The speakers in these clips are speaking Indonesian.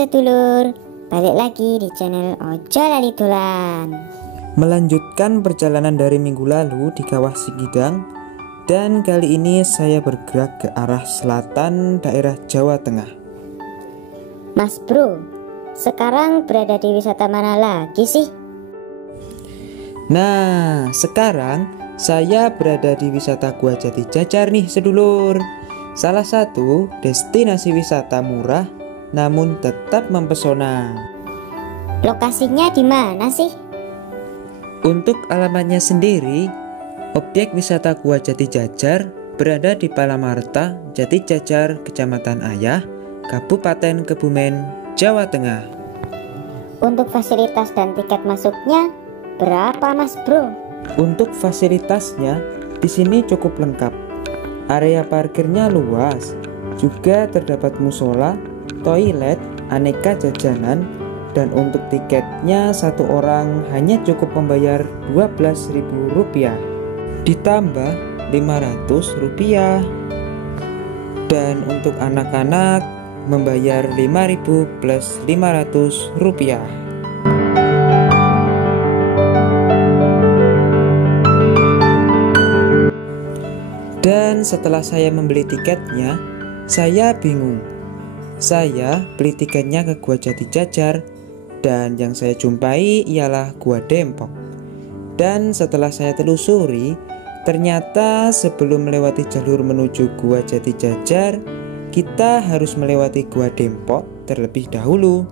sedulur, balik lagi di channel Ojo Lali Dolan. Melanjutkan perjalanan dari minggu lalu di Kawah Sikidang, dan kali ini saya bergerak ke arah selatan daerah Jawa Tengah. Mas bro, sekarang berada di wisata mana lagi sih? Nah, sekarang saya berada di wisata Gua Jati Jajar nih sedulur. Salah satu destinasi wisata murah namun tetap mempesona. Lokasinya di mana sih? Untuk alamatnya sendiri, objek wisata Gua Jati Jajar berada di Palamarta, Jati Jajar, Kecamatan Ayah, Kabupaten Kebumen, Jawa Tengah. Untuk fasilitas dan tiket masuknya berapa mas bro? Untuk fasilitasnya di sini cukup lengkap. Area parkirnya luas, juga terdapat musola, toilet, aneka jajanan, dan untuk tiketnya satu orang hanya cukup membayar Rp12.000 ditambah Rp500, dan untuk anak-anak membayar Rp5.000 plus Rp500. Dan setelah saya membeli tiketnya, saya bingung. Saya beli tiketnya ke Gua Jati Jajar, dan yang saya jumpai ialah Gua Dempok. Dan setelah saya telusuri, ternyata sebelum melewati jalur menuju Gua Jati Jajar, kita harus melewati Gua Dempok terlebih dahulu.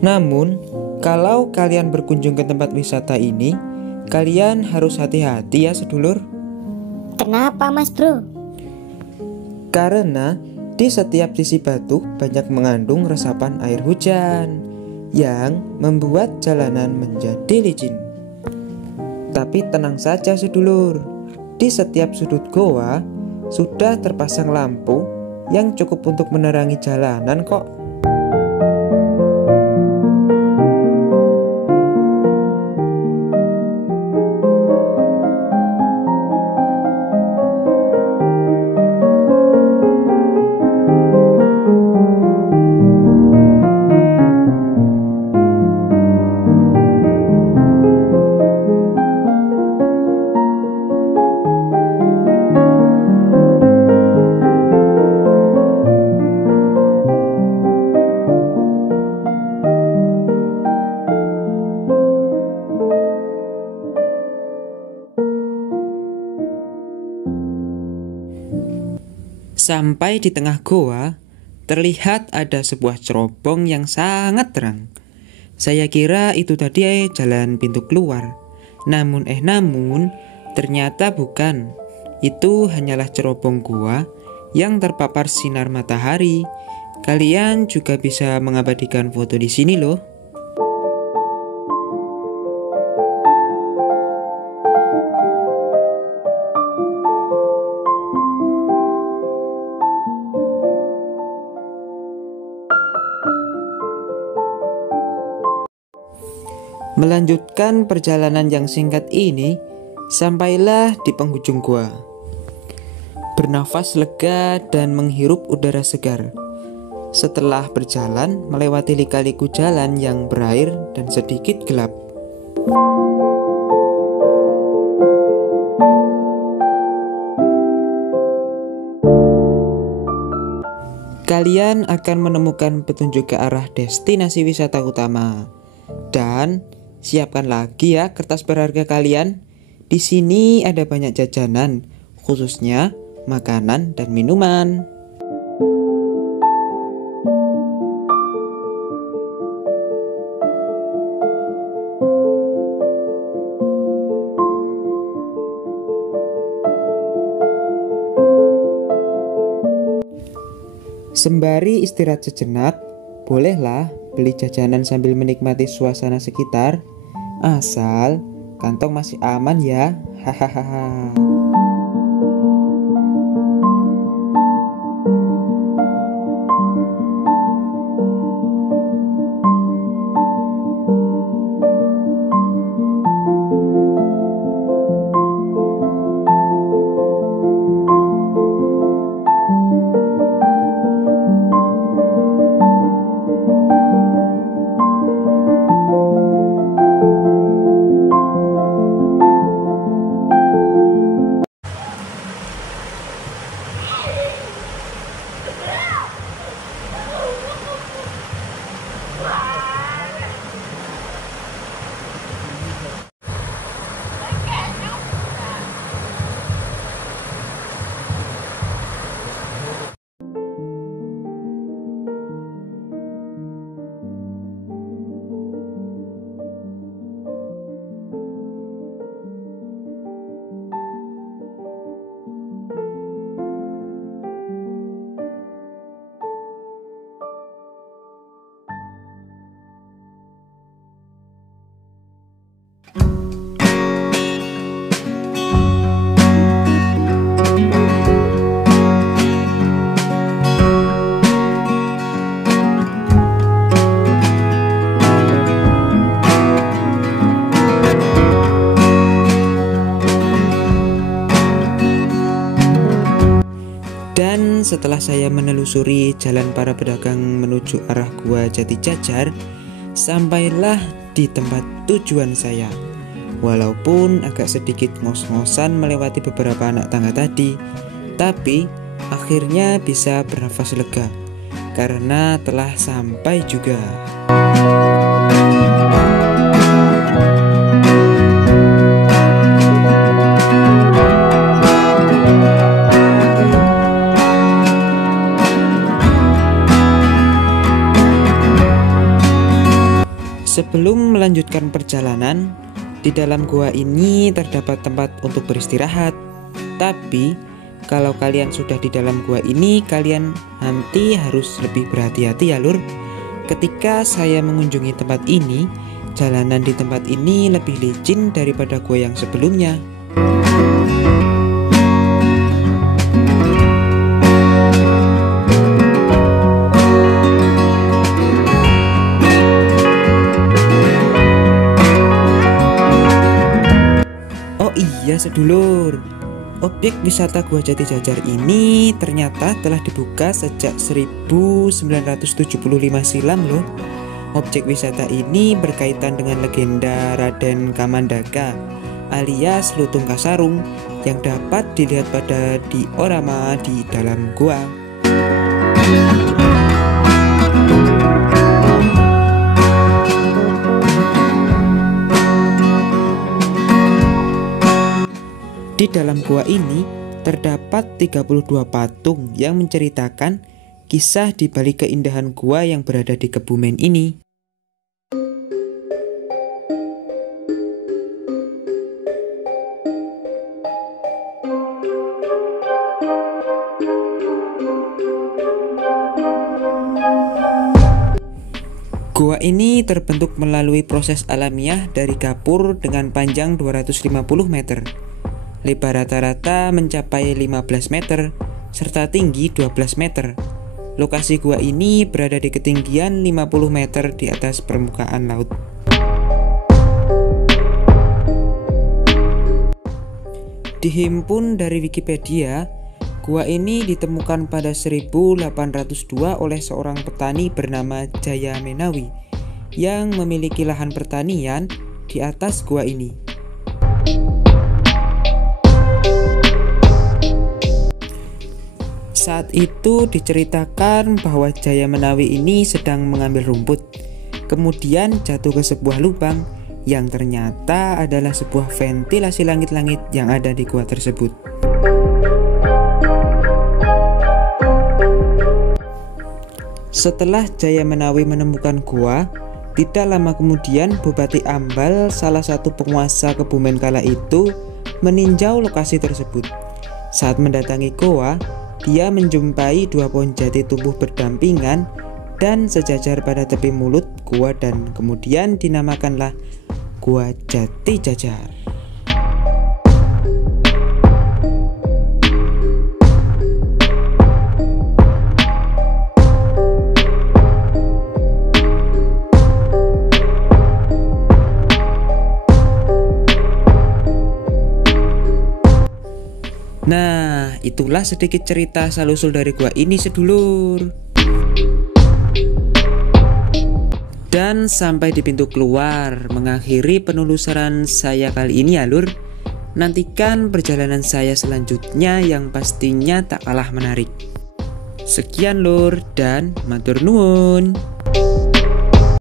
Namun, kalau kalian berkunjung ke tempat wisata ini, kalian harus hati-hati ya sedulur. Kenapa mas bro? Karena di setiap sisi batu banyak mengandung resapan air hujan yang membuat jalanan menjadi licin. Tapi tenang saja sedulur, di setiap sudut goa sudah terpasang lampu yang cukup untuk menerangi jalanan kok. Sampai di tengah goa, terlihat ada sebuah cerobong yang sangat terang. Saya kira itu tadi jalan pintu keluar. Namun ternyata bukan. Itu hanyalah cerobong goa yang terpapar sinar matahari. Kalian juga bisa mengabadikan foto di sini loh. Melanjutkan perjalanan yang singkat ini, sampailah di penghujung gua. Bernafas lega dan menghirup udara segar. Setelah berjalan melewati lika-liku jalan yang berair dan sedikit gelap. Kalian akan menemukan petunjuk ke arah destinasi wisata utama. Dan siapkan lagi ya kertas berharga kalian. Di sini ada banyak jajanan, khususnya makanan, dan minuman. Sembari istirahat sejenak, bolehlah beli jajanan sambil menikmati suasana sekitar, asal kantong masih aman ya. Hahaha. Dan setelah saya menelusuri jalan para pedagang menuju arah Gua Jati Jajar, sampailah di tempat tujuan saya. Walaupun agak sedikit ngos-ngosan melewati beberapa anak tangga tadi, tapi akhirnya bisa bernafas lega karena telah sampai juga. Sebelum melanjutkan perjalanan, di dalam gua ini terdapat tempat untuk beristirahat. Tapi, kalau kalian sudah di dalam gua ini, kalian nanti harus lebih berhati-hati ya lur. Ketika saya mengunjungi tempat ini, jalanan di tempat ini lebih licin daripada gua yang sebelumnya. Ya sedulur, objek wisata Gua Jati Jajar ini ternyata telah dibuka sejak 1975 silam loh. Objek wisata ini berkaitan dengan legenda Raden Kamandaka alias Lutung Kasarung yang dapat dilihat pada diorama di dalam gua. Di dalam gua ini terdapat 32 patung yang menceritakan kisah di balik keindahan gua yang berada di Kebumen ini. Gua ini terbentuk melalui proses alamiah dari kapur dengan panjang 250 meter. Lebar rata-rata mencapai 15 meter, serta tinggi 12 meter. Lokasi gua ini berada di ketinggian 50 meter di atas permukaan laut. Dihimpun dari Wikipedia, gua ini ditemukan pada 1802 oleh seorang petani bernama Jaya Menawi yang memiliki lahan pertanian di atas gua ini. Saat itu diceritakan bahwa Jaya Menawi ini sedang mengambil rumput, kemudian jatuh ke sebuah lubang yang ternyata adalah sebuah ventilasi langit-langit yang ada di gua tersebut. Setelah Jaya Menawi menemukan gua, tidak lama kemudian Bupati Ambal, salah satu penguasa Kebumen kala itu, meninjau lokasi tersebut. Saat mendatangi goa, dia menjumpai 2 pohon jati tumbuh berdampingan dan sejajar pada tepi mulut gua, dan kemudian dinamakanlah Gua Jati Jajar. Nah, itulah sedikit cerita asal-usul dari gua ini, sedulur. Dan sampai di pintu keluar, mengakhiri penelusuran saya kali ini ya lur. Nantikan perjalanan saya selanjutnya yang pastinya tak kalah menarik. Sekian lur, dan matur nuwun.